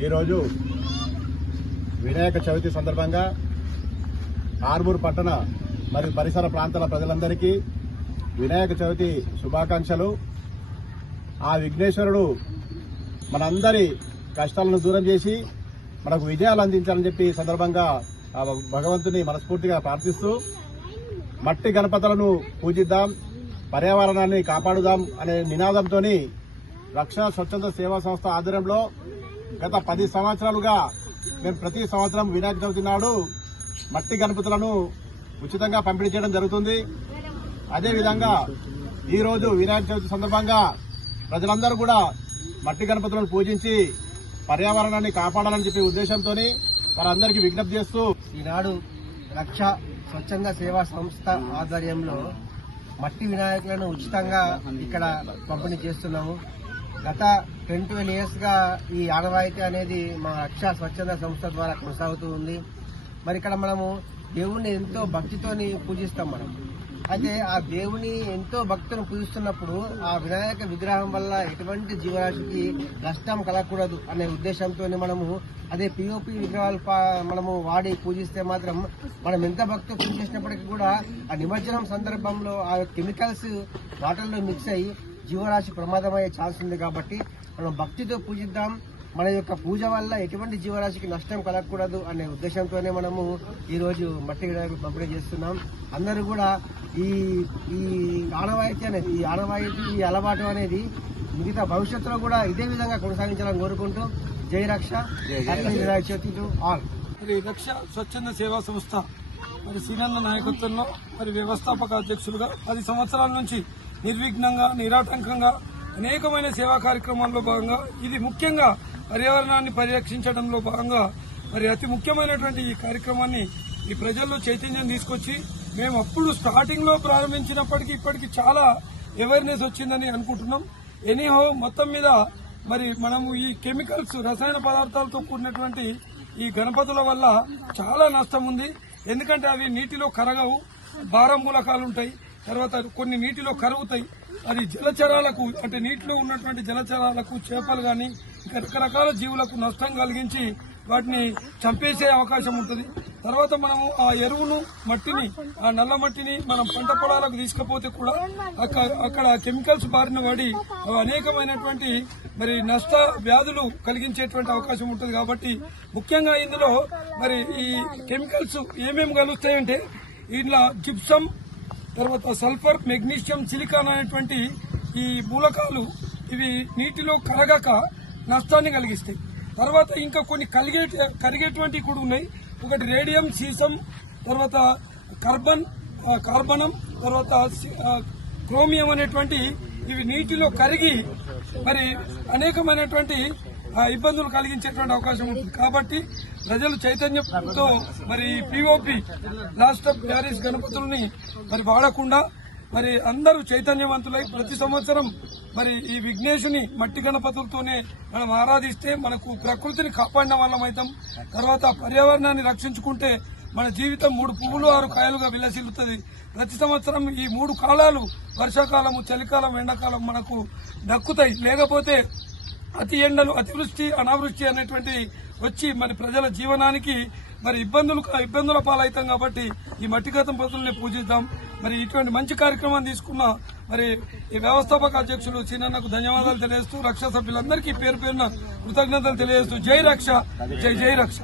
ఈరోజు వినాయక చవితి సందర్భంగా ఆర్మూర్ పట్టణ మరియు పరిసర ప్రాంతాల ప్రజలందరికీ వినాయక చవితి శుభాకాంక్షలు. ఆ విఘ్నేశ్వరుడు మనందరి కష్టాలను దూరం చేసి మనకు విజయాలు అందించాలని చెప్పి సందర్భంగా ఆ భగవంతుని మనస్ఫూర్తిగా ప్రార్థిస్తూ మట్టి గణపతులను పూజిద్దాం పర్యావరణాన్ని కాపాడుదాం అనే నినాదంతో రక్షణ స్వచ్ఛంద సేవా సంస్థ ఆధ్వర్యంలో గత పది సంవత్సరాలుగా మేము ప్రతి సంవత్సరం వినాయక చవితి నాడు మట్టి గణపతులను ఉచితంగా పంపిణీ చేయడం జరుగుతుంది. అదేవిధంగా ఈరోజు వినాయక చవితి సందర్భంగా ప్రజలందరూ కూడా మట్టి గణపతులను పూజించి పర్యావరణాన్ని కాపాడాలని చెప్పే ఉద్దేశంతో వారందరికీ విజ్ఞప్తి చేస్తూ ఈనాడు రక్ష స్వచ్ఛంద సేవా సంస్థ ఆధ్వర్యంలో మట్టి వినాయకులను ఉచితంగా ఇక్కడ పంపిణీ చేస్తున్నాము. గత టెన్ ట్వెల్వ్ ఇయర్స్గా ఈ ఆనవాయితీ అనేది మా రక్ష స్వచ్ఛంద సంస్థ ద్వారా కొనసాగుతూ ఉంది. మరి ఇక్కడ మనము దేవుణ్ణి ఎంతో భక్తితోని పూజిస్తాం మనం. అయితే ఆ దేవుని ఎంతో భక్తులను పూజిస్తున్నప్పుడు ఆ వినాయక విగ్రహం వల్ల ఎటువంటి జీవరాశికి నష్టం కలగకూడదు అనే ఉద్దేశంతో మనము అదే పిఓపి విగ్రహాలు మనము వాడి పూజిస్తే మాత్రం మనం ఎంత భక్తి పూజించినప్పటికీ కూడా ఆ నిమజ్జనం సందర్భంలో ఆ కెమికల్స్ వాటర్లో మిక్స్ అయ్యి జీవరాశి ప్రమాదమయ్యే ఛాన్స్ ఉంది కాబట్టి మనం భక్తితో పూజిద్దాం. మన యొక్క పూజ వల్ల ఎటువంటి జీవరాశికి నష్టం కలగకూడదు అనే ఉద్దేశంతోనే మనము ఈ రోజు మట్టి వినాయకుడు పంపిణీ చేస్తున్నాం. అందరూ కూడా ఈ ఈ ఆనవాయితీ అనేది ఈ ఆనవాయితీ ఈ అలవాటు అనేది మిగతా భవిష్యత్తులో కూడా ఇదే విధంగా కొనసాగించాలని కోరుకుంటూ జై Raksha happy Vinayaka Chavithi to all. మరి రక్ష స్వచ్ఛంద సేవా సంస్థ మరి సీనన్న నాయకత్వంలో మరి వ్యవస్థాపక అధ్యక్షులుగా పది సంవత్సరాల నుంచి నిర్విఘ్నంగా నిరాటంకంగా అనేకమైన సేవా కార్యక్రమాల్లో భాగంగా ఇది ముఖ్యంగా పర్యావరణాన్ని పరిరక్షించడంలో భాగంగా మరి అతి ముఖ్యమైనటువంటి ఈ కార్యక్రమాన్ని ఈ ప్రజల్లో చైతన్యం తీసుకొచ్చి మేము అప్పుడు స్టార్టింగ్లో ప్రారంభించినప్పటికీ ఇప్పటికీ చాలా అవేర్నెస్ వచ్చిందని అనుకుంటున్నాం. ఎనీహో మొత్తం మీద మరి మనము ఈ కెమికల్స్ రసాయన పదార్థాలతో కూడినటువంటి ఈ గణపతుల వల్ల చాలా నష్టం ఉంది. ఎందుకంటే అవి నీటిలో కరగవు భారం మూలకాలు ఉంటాయి. తర్వాత కొన్ని నీటిలో కరుగుతాయి. అది జలచరాలకు అంటే నీటిలో ఉన్నటువంటి జలచరాలకు చేపలు కానీ ఇంకా రకరకాల జీవులకు నష్టం కలిగించి వాటిని చంపేసే అవకాశం ఉంటుంది. తర్వాత మనము ఆ ఎరువును మట్టిని ఆ నల్ల మట్టిని మనం పంట పొలాలకు తీసుకుపోతే కూడా అక్కడ కెమికల్స్ బారిన పడి అనేకమైనటువంటి మరి నష్ట వ్యాధులు కలిగించేటువంటి అవకాశం ఉంటుంది కాబట్టి ముఖ్యంగా ఇందులో మరి ఈ కెమికల్స్ ఏమేమి కలుస్తాయంటే ఇంట్లో జిప్సం తర్వాత సల్ఫర్ మెగ్నీషియం సిలికాన్ అనేటువంటి ఈ మూలకాలు ఇవి నీటిలో కరగక నష్టాన్ని కలిగిస్తాయి. తర్వాత ఇంకా కొన్ని కలిగే కరిగేటువంటి కూడా ఉన్నాయి. ఒకటి రేడియం సీసం తర్వాత కార్బన్ కార్బనం తర్వాత క్రోమియం అనేటువంటి ఇవి నీటిలో కరిగి మరి అనేకమైనటువంటి ఇబ్బందులు కలిగించేటువంటి అవకాశం ఉంటుంది. కాబట్టి ప్రజలు చైతన్యంతో మరి పిఓపి లాస్ట్ ఆఫ్ ప్యారిస్ గణపతుల్ని మరి వాడకుండా మరి అందరూ చైతన్యవంతులై ప్రతి సంవత్సరం మరి ఈ విఘ్నేశుని మట్టి గణపతులతోనే మనం ఆరాధిస్తే మనకు ప్రకృతిని కాపాడిన వాళ్ళం అవుతాం తర్వాత పర్యావరణాన్ని రక్షించుకుంటే మన జీవితం మూడు పువ్వులు ఆరు కాయలుగా విలసిల్లుతుంది. ప్రతి సంవత్సరం ఈ మూడు కాలాలు వర్షాకాలము చలికాలం ఎండాకాలం మనకు దక్కుతాయి. లేకపోతే అతి ఎండలు అతివృష్టి అనావృష్టి అనేటువంటి వచ్చి మరి ప్రజల జీవనానికి మరి ఇబ్బందులు ఇబ్బందుల పాలవుతాం కాబట్టి ఈ మట్టి గతం పద్ధతుల్ని పూజిద్దాం. మరి ఇటువంటి మంచి కార్యక్రమాన్ని తీసుకున్న మరి ఈ వ్యవస్థాపక అధ్యక్షులు సీనన్నకు ధన్యవాదాలు తెలియజేస్తూ రక్ష సభ్యులందరికీ పేరు పేరున కృతజ్ఞతలు తెలియజేస్తూ జై రక్ష జై జై రక్ష.